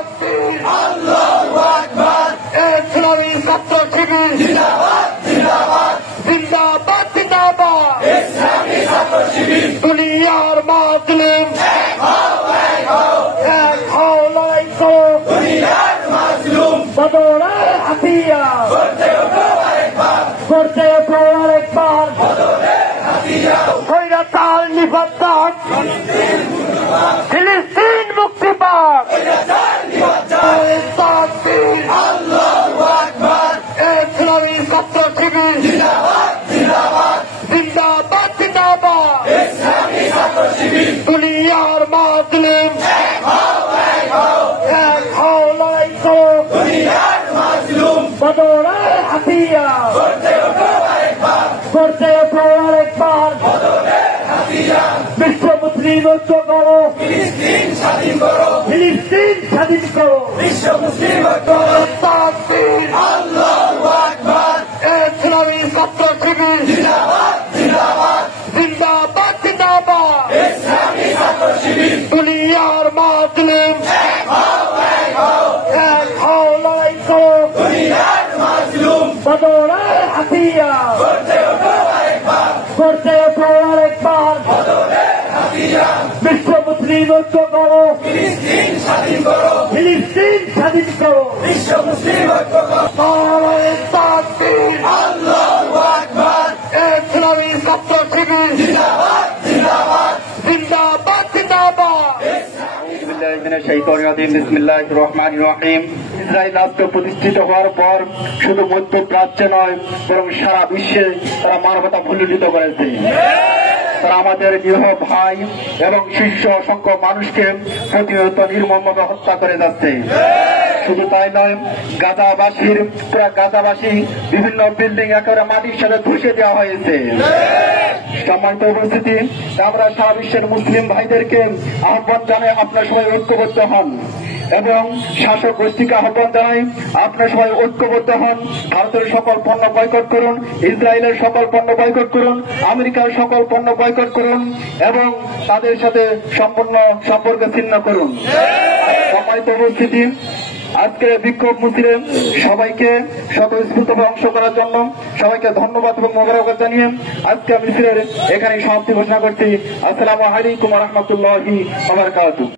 তাকবীর আল্লাহু আকবার। ইসলামী ছাত্র শিবির জিন্দাবাদ জিন্দাবাদ জিন্দাবাদ জিন্দাবাদ। ইসলামী ছাত্র শিবির দুনিয়ার মাজলুম এক হও এক হও এক হও লড়াই করো দুনিয়ার মাজলুম বদরের হাতিয়ার করতে ওঠো আরেকবার করতে ওঠো আরেকবার বদরের হাতিয়ার। স্বৈরাচার নিবদ্ধন ফিলিস্তিন মুক্তি পাক তাকবীর আল্লাহু আকবার। ইসলামী ছাত্র শিবির জিন্দাবাদ জিন্দাবাদ জিন্দাবাদ জিন্দাবাদ। ইসলামী ছাত্র শিবির দুনিয়ার মাজলুম এক হও লড়াই করো দুনিয়ার মাজলুম বদরের হাতিয়ার করতে ওঠো আরেকবার করতে ওঠো আরেকবার বদরের হাতিয়ার। বিশ্ব মুসলিম ঐক্য করো ফিলিস্তিন স্বাধীন করো ফিলিস্তিন স্বাধীন করো বিশ্ব মুসলিম ঐক্য তাকবীর আল্লাহু আকবার। ইসলামী ছাত্র শিবির জিন্দাবাদ জিন্দাবাদ জিন্দাবাদ জিন্দাবাদ। ইসলামী ছাত্র শিবির দুনিয়ার মাজলুম এক হও লড়াই করো দুনিয়ার মাজলুম বদরের হাতিয়ার করতে ওঠো আরেকবার করতে ওঠো আরেকবার বদরের হাতিয়ার। বিশ্ব মুসলিম ঐক্য করো ফিলিস্তিন স্বাধীন করো ফিলিস্তিন স্বাধীন করো বিশ্ব মুসলিম ঐক্য করো তাকবীর আল্লাহু আকবার। ইসলামী ছাত্র শিবির জিন্দাবাদ জিন্দাবাদ জিন্দাবাদ জিন্দাবাদ। বিসমিল্লাহির রহমানির রহিম। ইসরায়েল রাষ্ট্র প্রতিষ্ঠিত হওয়ার পর শুধু মধ্যপ্রাচ্যে নয় বরং সারা বিশ্বে তারা মানবতা ভুলুণ্ঠিত করেছে। তারা আমাদের নিরীহ ভাই এবং শীর্ষ অসংখ্য মানুষকে প্রতিনিয়ত নির্মমভাবে হত্যা করে যাচ্ছে। শুধু তাই নয়, গাজাবাসী বিভিন্ন বিল্ডিং একেবারে মাটির সাথে ধসে দেওয়া হয়েছে। সম্মানিত উপস্থিতি, আমরা সারা বিশ্বের মুসলিম ভাইদেরকে আহ্বান জানাই আপনার সবাই ঐক্যবদ্ধ হন এবং শাসক গোষ্ঠীকে আহ্বান জানাই আপনার সবাই ঐক্যবদ্ধ হন। ভারতের সকল পণ্য বয়কট করুন, ইসরায়েলের সকল পণ্য বয়কট করুন, আমেরিকার সকল পণ্য বয়কট করুন এবং তাদের সাথে সম্পূর্ণ সম্পর্ক ছিন্ন করুন। সম্মানিত উপস্থিতি, আজকে বিক্ষোভ মিছিলে সবাইকে স্বতঃস্ফূর্তভাবে অংশ করার জন্য সবাইকে ধন্যবাদ এবং মোবারকবাদ জানিয়ে আজকে মিছিলের এখানে সমাপ্তি ঘোষণা করছি। আসসালামু আলাইকুম ওয়া রাহমাতুল্লাহি ওয়া বারাকাতুহু।